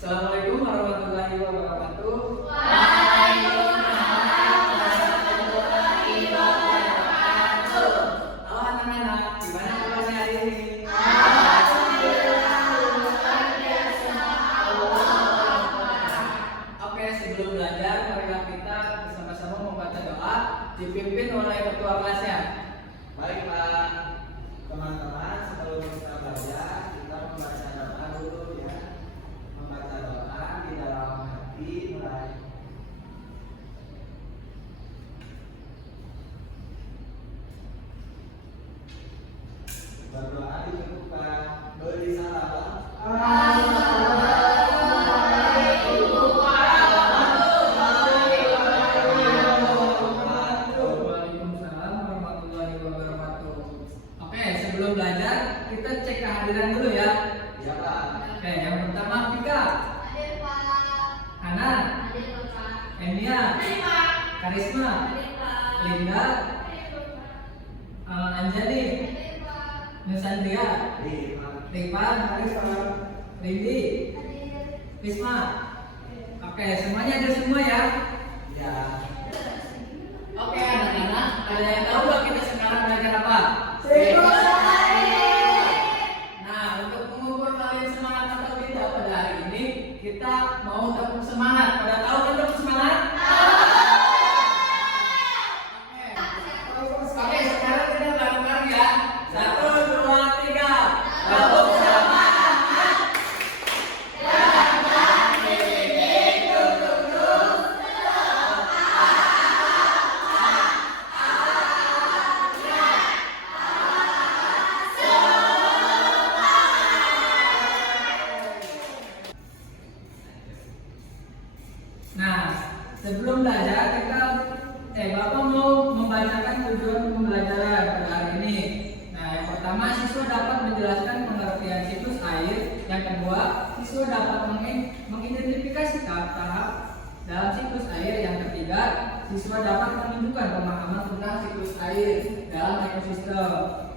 Assalamualaikum warahmatullahi wabarakatuh. Waalaikumsalam warahmatullahi wabarakatuh. Halo anak-anak, gimana kabarnya hari ini? Alhamdulillah, luar biasa. Allah. Oke, sebelum belajar, marilah kita bersama-sama membaca doa dipimpin oleh ketua kelasnya. Baiklah, teman-teman, sebelum kita belajar, kita membaca doa dulu ya. Membaca doa di dalam hati mulai. Berdoa dicukupkan, beri salam. Waalaikumsalam warahmatullahi wabarakatuh. Oke, sebelum belajar, kita cek kehadiran dulu ya. Ya Pak. Oke, yang pertama Vika, Hadir Pak. Hana, Hadir Bapak. Enia, Hadir Pak. Karisma, Hadir Pak. Linda, Hadir Bapak. Anjali, Hadir Pak. Nusantria, Lima. Rifan, Rindi, Hadir. Risma. Oke, semuanya ada semua ya. Ya. Oke anak-anak, ada yang tahu nggak kita sekarang belajar apa? Siklus air. Nah, untuk mengukur kalian semangat atau tidak pada hari ini, kita mau tepuk semangat. Pada tahu kan tepuk semangat? Oke, sekarang kita bareng-bareng ya. 1, 2, 3. Tepuk semangat. Nah, sebelum belajar Bapak mau membacakan tujuan pembelajaran pada hari ini. Nah, yang pertama siswa dapat menjelaskan pengertian siklus air. Yang kedua, siswa dapat mengidentifikasi tahap dalam siklus air. Yang ketiga, siswa dapat menunjukkan pemahaman tentang siklus air dalam ekosistem.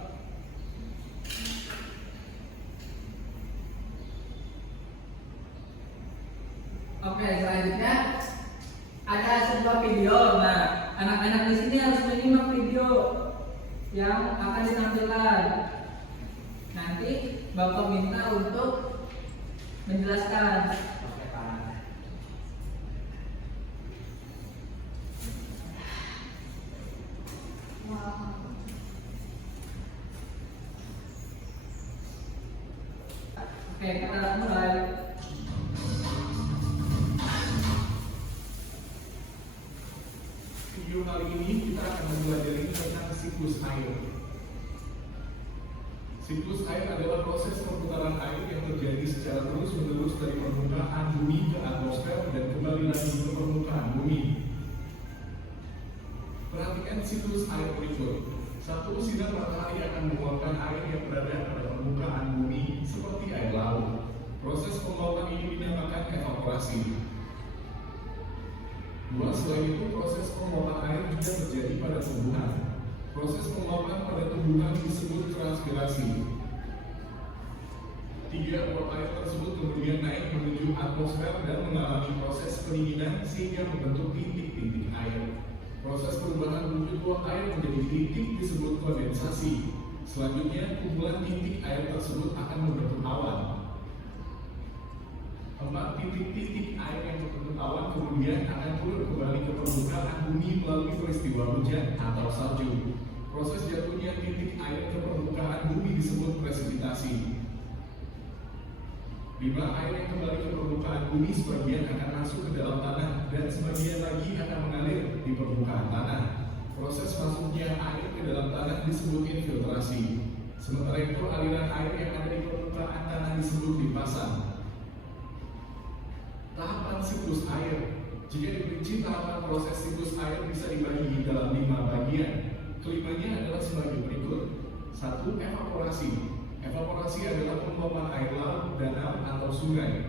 Oke, selanjutnya ada sebuah video. Nah, anak-anak di sini harus menyimak video yang akan ditampilkan. Nanti Bapak minta untuk menjelaskan. Oke Pak. Oke, kita mulai. Video kali ini kita akan mempelajari tentang siklus air. Siklus air adalah proses perputaran air yang terjadi secara terus-menerus dari permukaan bumi ke atmosfer dan kembali lagi ke permukaan bumi. Perhatikan siklus air berikut. Satu, sinar matahari akan menguapkan air yang berada pada permukaan bumi seperti air laut. Proses penguapan ini dinamakan evaporasi. Dua, selain itu proses penguapan air juga terjadi pada tumbuhan. Proses penguapan pada tumbuhan disebut transpirasi. Tiga, uap air tersebut kemudian naik menuju atmosfer dan mengalami proses pendinginan sehingga membentuk titik-titik air. Proses perubahan wujud uap air menjadi titik disebut kondensasi. Selanjutnya, kumpulan titik air tersebut akan membentuk awan. 4. Titik-titik air yang membentuk awan kemudian akan turun kembali ke permukaan bumi melalui peristiwa hujan atau salju. Proses jatuhnya titik air ke permukaan bumi disebut presipitasi. 5. Air yang kembali ke permukaan bumi sebagian akan masuk ke dalam tanah dan sebagian lagi akan mengalir di permukaan tanah. Proses masuknya air ke dalam tanah disebut infiltrasi. Sementara itu aliran air yang ada di permukaan tanah disebut limpasan. Tahapan siklus air. Jika diperinci, tahapan proses siklus air bisa dibagi dalam 5 bagian. Kelimanya adalah sebagai berikut. 1. Evaporasi. Evaporasi adalah penguapan air laut, danau, atau sungai.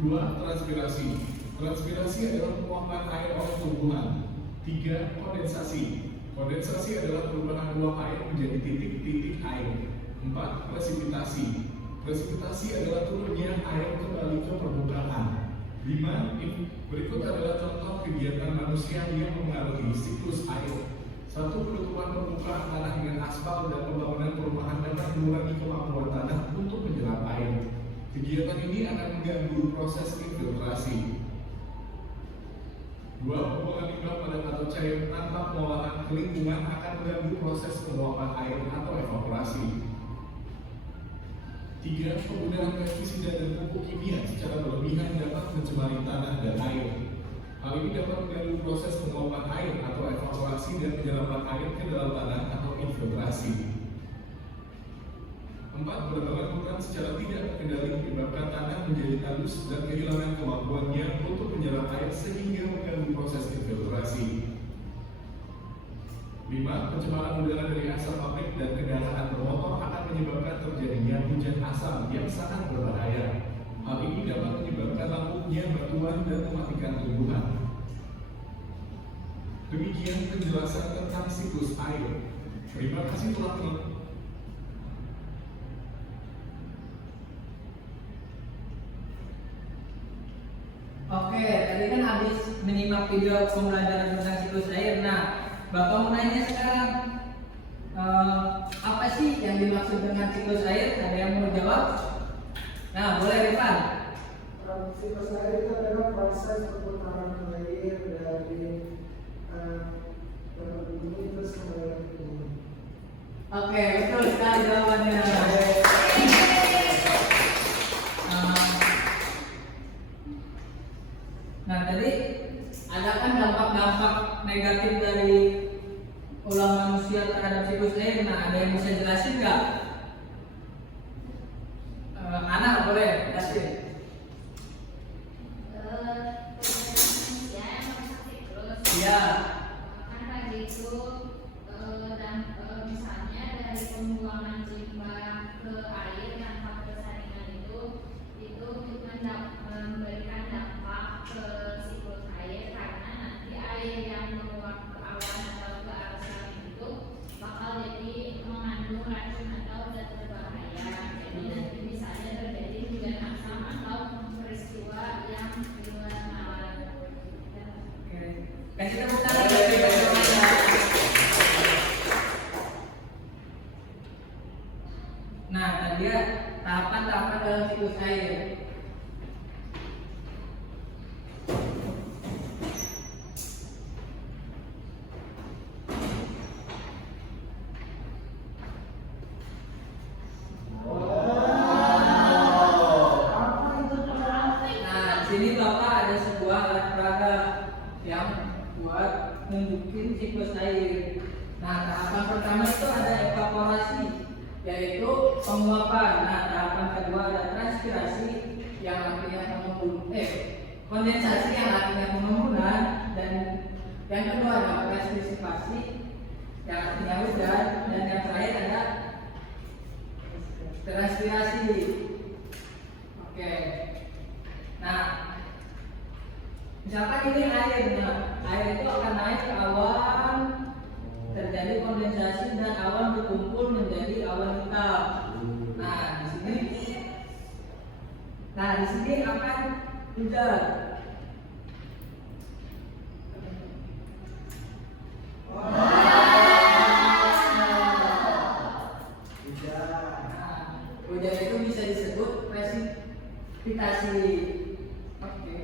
2. Transpirasi. Transpirasi adalah penguapan air oleh tumbuhan. 3. Kondensasi. Kondensasi adalah perubahan uap air menjadi titik-titik air. 4. Presipitasi. Presipitasi adalah turunnya air ke kembali ke permukaan. 5. Berikut adalah contoh kegiatan manusia yang mengaruhi siklus air. 1. Penutupan permukaan tanah dengan aspal dan pembangunan perumahan dapat mengurangi kemampuan tanah untuk menyerap air. Kegiatan ini akan mengganggu proses infiltrasi. 2. Pembuangan limbah padat atau cair tanpa pengolahan ke lingkungan akan mengganggu proses penguapan air atau evaporasi. 3. Penggunaan pestisida dan pupuk kimia secara berlebihan dapat mencemari tanah dan air. Hal ini dapat mengganggu proses penguapan air atau evaporasi dan penyerapan air ke dalam tanah atau infiltrasi. 4. Penebangan hutan secara tidak terkendali menyebabkan tanah menjadi tandus dan kehilangan kemampuannya untuk menyerap air sehingga mengganggu proses infiltrasi. 5. Pencemaran udara dari asap pabrik dan kendaraan bermotor akan menyebabkan terjadinya hujan asam yang sangat berbahaya. Hal ini dapat menyebabkan lapuknya batuan dan mematikan tumbuhan. Demikian penjelasan tentang siklus air. Terima kasih telah menonton. Oke, tadi kan habis menyimak video pembelajaran tentang siklus air. Nah, Bapak mau nanya sekarang, apa sih yang dimaksud dengan siklus air? Ada yang mau jawab? Nah, boleh Rifan. Siklus air itu adalah proses perputaran air dari bumi terus kembali ke bumi. Oke, betul sekali jawabannya. Nah, tadi ada kan dampak-dampak negatif dari ulah manusia terhadap siklus air. Nah, ada yang bisa jelasin nggak? Anak boleh jelasin. Manusia yang merusak siklus. Iya. Kan tadi itu dan misalnya dari pembuangan limbah ke air tanpa persaringan itu memberikan dampak ke siklus air karena nanti air yang menguap ke awan atau ke arus langit itu bakal jadi mengandung racun atau zat berbahaya. Jadi nanti misalnya terjadi hujan asam atau peristiwa yang di luar nalar. Oke. Kasih tepuk tangan bagi Bapak. Nah, tadi ya tahapan-tahapan dalam siklus air. Nah, di sini Bapak ada sebuah alat peraga yang buat nunjukin siklus air. Nah, tahapan pertama itu ada evaporasi, yaitu penguapan. Nah, tahapan kedua ada transpirasi yang artinya kondensasi yang artinya pengembunan, dan yang kedua ada presipitasi yang artinya hujan, dan yang terakhir ada transpirasi. Oke. Nah, misalkan ini air, air itu akan naik ke awan, terjadi kondensasi dan awan berkumpul menjadi awan hitam. Nah, di sini akan hujan. Hujan itu bisa disebut presipitasi. Oke.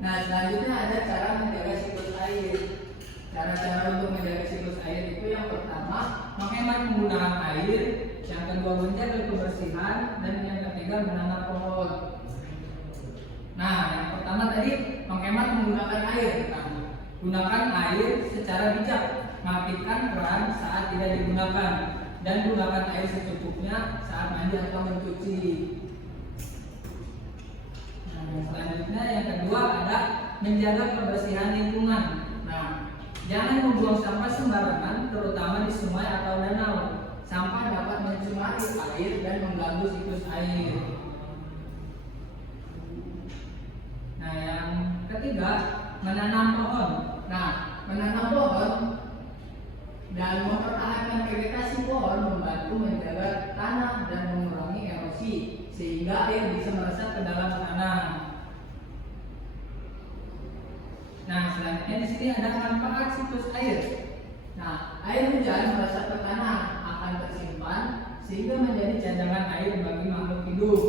Nah, selanjutnya ada cara menjaga siklus air. Cara-cara untuk menjaga siklus air itu yang pertama menghemat penggunaan air, yang kedua menjaga kebersihan, dan yang ketiga menanam pohon. Nah, yang pertama tadi menghemat menggunakan air. Nah, gunakan air secara bijak, matikan keran saat tidak digunakan, dan gunakan air secukupnya saat mandi atau mencuci. Nah, selanjutnya yang kedua ada menjaga kebersihan lingkungan. Nah, jangan membuang sampah sembarangan, terutama di sungai atau danau. Sampah dapat mencemari air dan mengganggu siklus air. Nah, yang ketiga menanam pohon. Nah, menanam pohon Dan mempertahankan vegetasi pohon membantu menjaga tanah dan mengurangi erosi sehingga air bisa meresap ke dalam tanah. Nah, selanjutnya di sini ada manfaat siklus air. Nah, air hujan meresap ke tanah akan tersimpan sehingga menjadi cadangan air bagi makhluk hidup.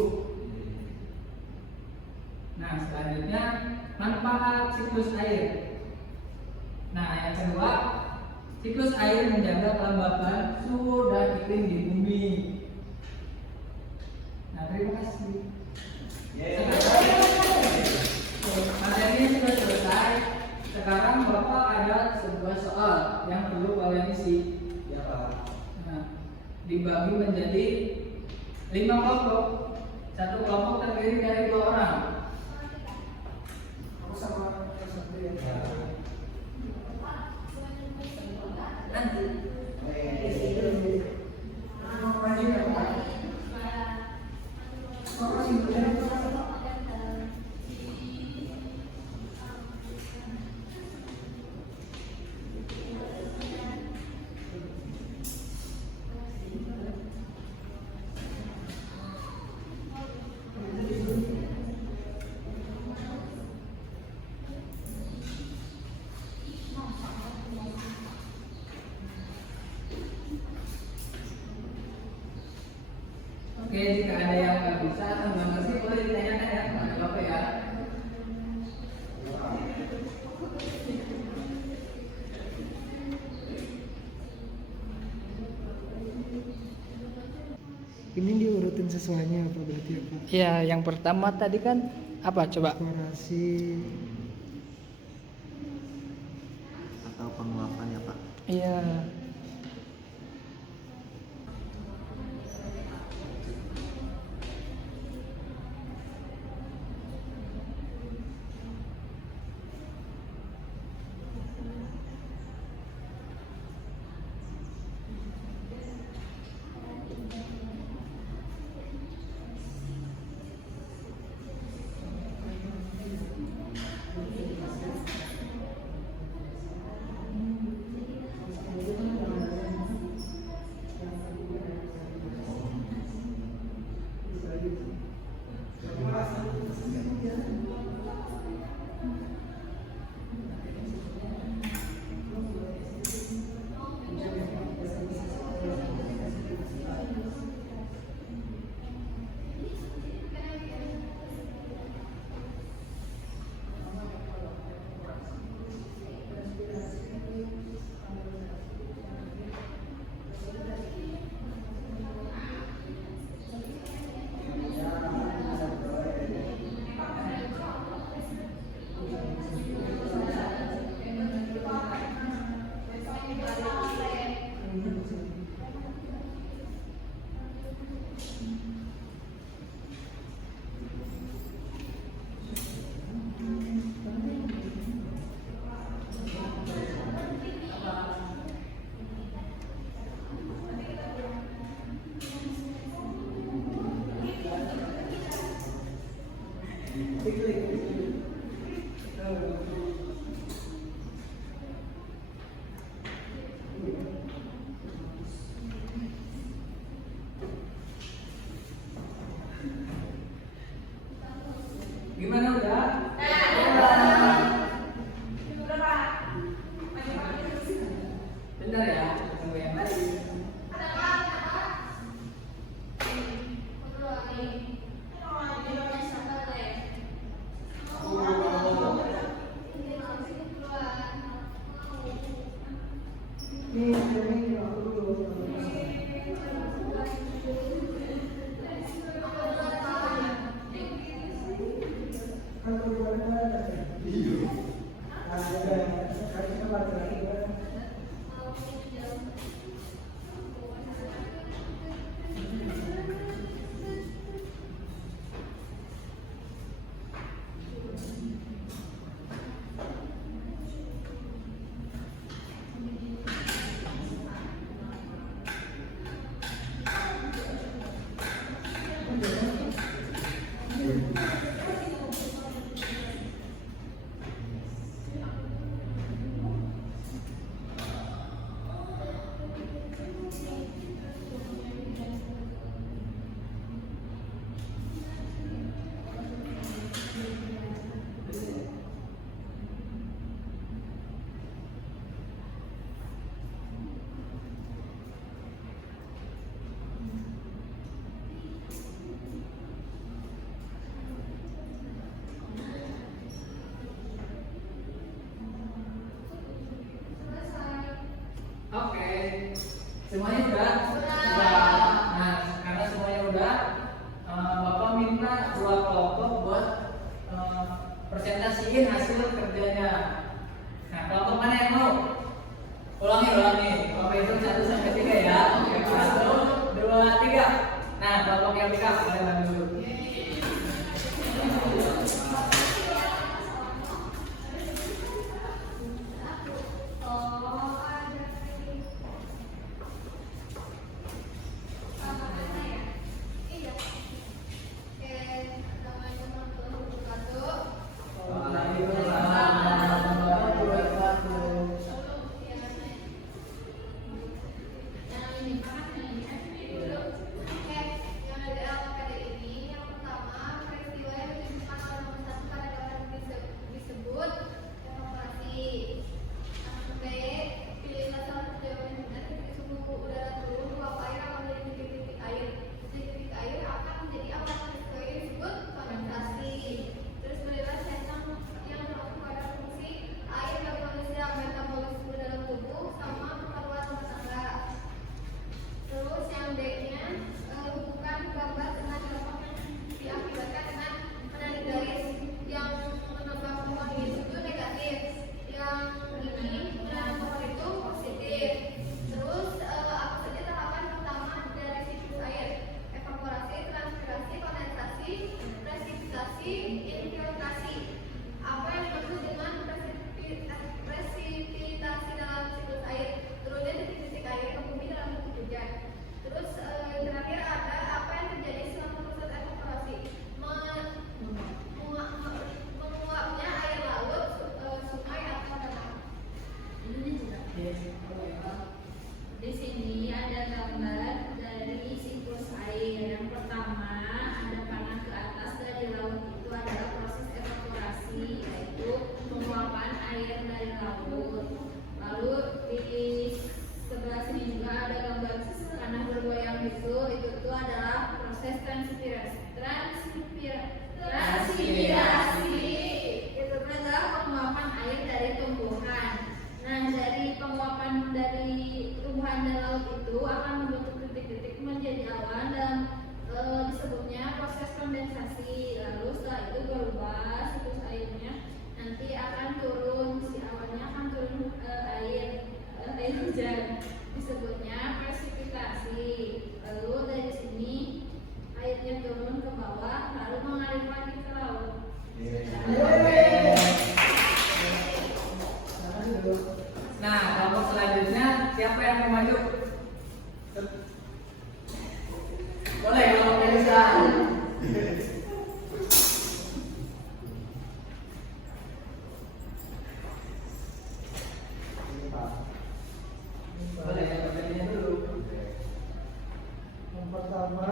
Nah, selanjutnya manfaat siklus air. Nah, yang kedua, siklus air menjaga kelembapan suhu dan iklim di bumi. Nah, terima kasih. Materinya sudah selesai. Sekarang Bapak ada sebuah soal yang perlu kalian isi. Ya Pak. Nah, dibagi menjadi 5 kelompok. Satu kelompok terdiri dari 2 orang. Aku sama satu ya. Nanti. Oke, jika ada yang nggak bisa atau nggak ngerti boleh ditanyakan ya, nggak apa-apa ya. Ini diurutin sesuainya apa berarti apa? Ya, yang pertama tadi kan apa coba? Evaporasi Atau penguapan ya Pak. Iya. Gimana udah? Bentar ya, tunggu yang lain. ini aku dulu. Kan perubahannya ada. Iya. Ada kan laki-laki kan. Semuanya udah? Sudah. Nah, karena semuanya udah, Bapak minta 2 kelompok buat presentasiin hasil kerjanya. Nah, kelompok mana yang mau? Ulangi. Bapak hitung 1 sampai 3 ya. 1, 2, 3. Nah, kelompok yang pegang boleh bantu dulu. Di sini ada gambar dari siklus air. Yang pertama ada panah ke atas dari laut, itu adalah proses evaporasi, yaitu penguapan air dari laut. Lalu di sebelah sini juga ada gambar panah bergoyang itu adalah proses transpirasi. Itu adalah penguapan air dari tumbuhan. Nah, dari penguapan dari tumbuhan dan laut itu akan membentuk titik-titik menjadi awan dan disebutnya proses kondensasi. Lalu setelah itu berubah siklus airnya nanti akan turun, si awannya akan turun air hujan, disebutnya presipitasi. Lalu dari sini airnya turun ke bawah lalu mengalir lagi ke laut. Nah, kelompok selanjutnya siapa yang mau maju? Boleh kalau bisa. Boleh pertanyaannya dulu. Yang pertama,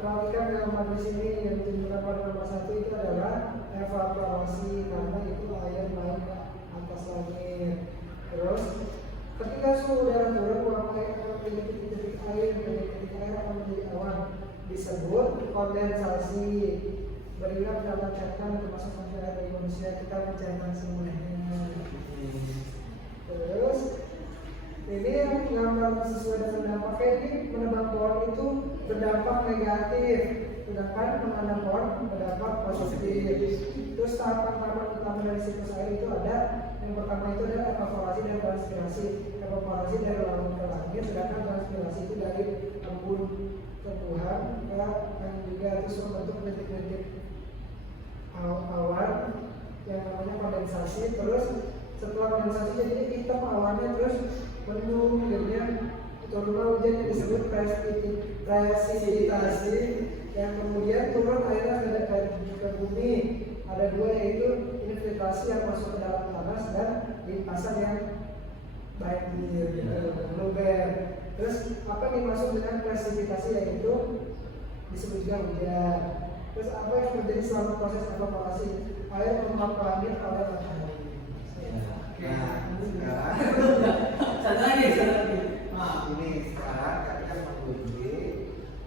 perhatikan gambar di sini yang ditunjukkan pada nomor 1 itu adalah evaporasi, karena itu air naik ke atas langit. Terus, ketika suhu udara turun, uap air akan menjadi titik-titik air, titik-titik air akan menjadi awan, disebut kondensasi. Berilah pendapat catatan termasuk masyarakat Indonesia, kita mencatat semuanya. Terus, ini yang gambar sesuai dengan dampaknya, ini menebang pohon itu berdampak negatif, sedangkan menanam pohon berdampak positif. Terus tahapan-tahapan utama dari siklus air itu ada, yang pertama itu adalah evaporasi dan transpirasi. Evaporasi dari laut ke langit, sedangkan transpirasi itu dari embun tumbuhan ke yang juga itu membentuk titik-titik awan yang namanya kondensasi. Terus setelah kondensasi jadi hitam awannya, terus mendung, jadinya turunlah hujan yang disebut presipitasi, yang kemudian turun airnya ke bumi. Ada 2, yaitu infiltrasi yang masuk ke dalam tanah dan limpasan yang banjir, luber. Terus apa yang dimaksud dengan presipitasi, yaitu disebut juga hujan. Terus apa yang terjadi selama proses evaporasi? Air menguap ke langit oleh matahari. Nah, sekarang Satu lagi. ini sekarang kalian menguji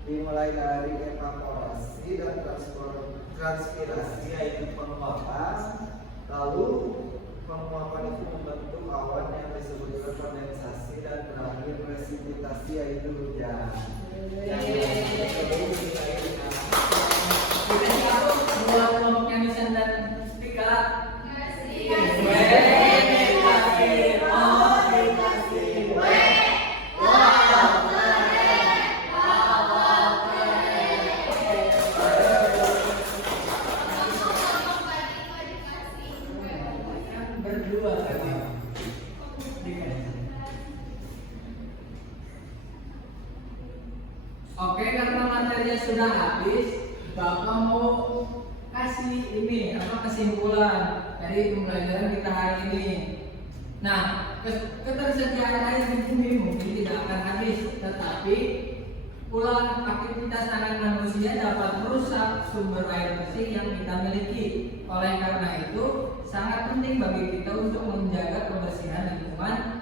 dimulai dari evaporasi dan transpirasi, yaitu penguapan. Lalu penguapan itu membentuk awan yang disebut kondensasi, dan berakhir presipitas yaitu hujan. Kita siapa buat kelompoknya Nisan dan Tika? Berdua tadi. Oke, karena materinya sudah habis, Bapak mau kasih ini apa kesimpulan dari pembelajaran kita hari ini. Nah, ketersediaan air di bumi mungkin tidak akan habis, tetapi ulang aktivitas tangan manusia dapat merusak sumber air bersih yang kita miliki. Oleh karena itu, sangat penting bagi kita untuk menjaga kebersihan lingkungan